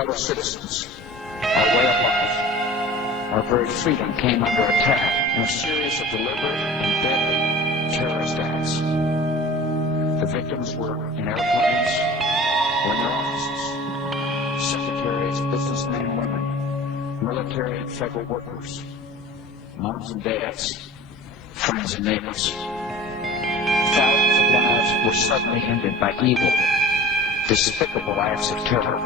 fellow citizens, our way of life, our very freedom came under attack in a series of deliberate and deadly terrorist acts. The victims were in airplanes or in their offices, secretaries, businessmen and women, military and federal workers, moms and dads, friends and neighbors. Thousands of lives were suddenly ended by evil, despicable acts of terror.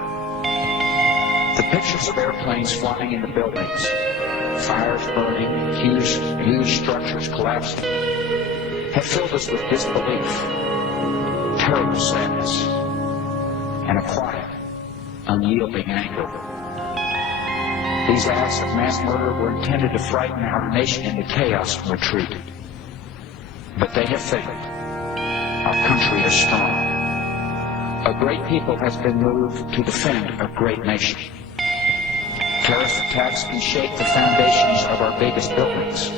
The pictures of airplanes flying into buildings, fires burning, huge structures collapsing, have filled us with disbelief, terrible sadness, and a quiet, unyielding anger. These acts of mass murder were intended to frighten our nation into chaos and retreat. But they have failed. Our country is strong. A great people has been moved to defend a great nation. Terrorist attacks can shake the foundations of our biggest buildings,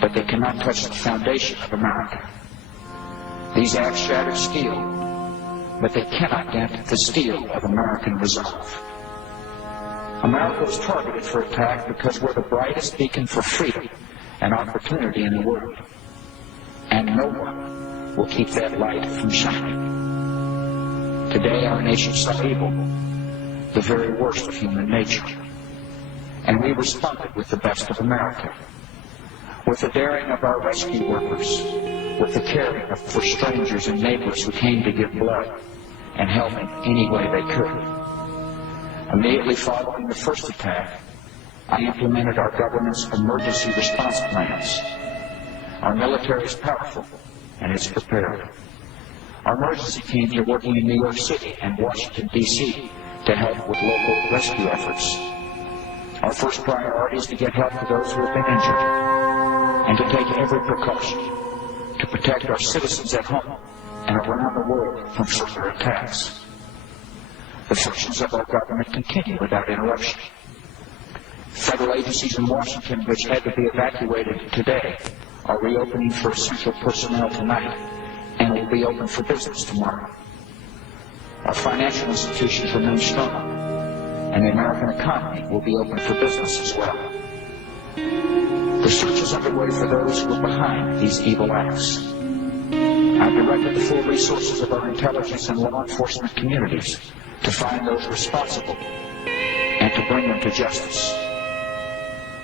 but they cannot touch the foundation of America. These acts shatter steel, but they cannot dent the steel of American resolve. America was targeted for attack because we're the brightest beacon for freedom and opportunity in the world. And no one will keep that light from shining. Today our nation saw evil, the very worst of human nature. And we responded with the best of America, with the daring of our rescue workers, with the caring for strangers and neighbors who came to give blood and help in any way they could. Immediately following the first attack, I implemented our government's emergency response plans. Our military is powerful, and it's prepared. Our emergency teams are working in New York City and Washington, D.C. to help with local rescue efforts. Our first priority is to get help to those who have been injured and to take every precaution to protect our citizens at home and around the world from further attacks. The functions of our government continue without interruption. Federal agencies in Washington, which had to be evacuated today, are reopening for essential personnel tonight and will be open for business tomorrow. Our financial institutions remain strong, and the American economy will be open for business as well. The search is underway for those who are behind these evil acts. I've directed the full resources of our intelligence and law enforcement communities to find those responsible and to bring them to justice.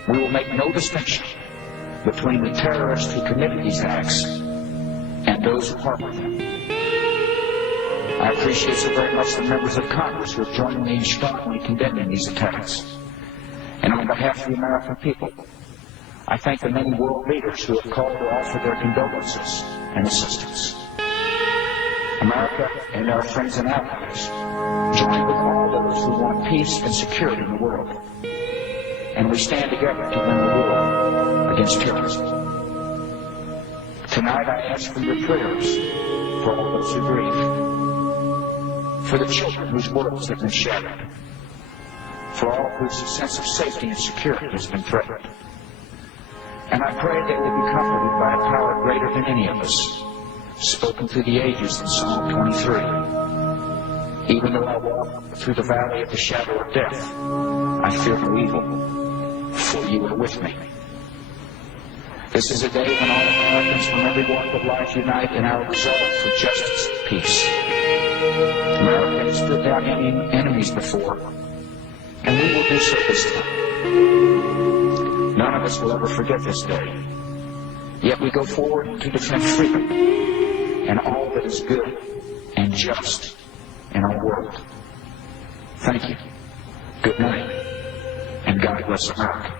We will make no distinction between the terrorists who committed these acts and those who harbor them. I appreciate so very much the members of Congress who have joined me in strongly condemning these attacks. And on behalf of the American people, I thank the many world leaders who have called to offer their condolences and assistance. America and our friends and allies join with all those who want peace and security in the world. And we stand together to win the war against terrorism. Tonight I ask for your prayers for all those who grieve, for the children whose worlds have been shattered, for all whose sense of safety and security has been threatened. And I pray they will be comforted by a power greater than any of us, spoken through the ages in Psalm 23. Even though I walk through the valley of the shadow of death, I fear no evil, for you are with me. This is a day when all Americans from every walk of life unite in our resolve for justice and peace. America has stood down enemies before, and we will do so this time. None of us will ever forget this day. Yet we go forward to defend freedom and all that is good and just in our world. Thank you. Good night, and God bless America.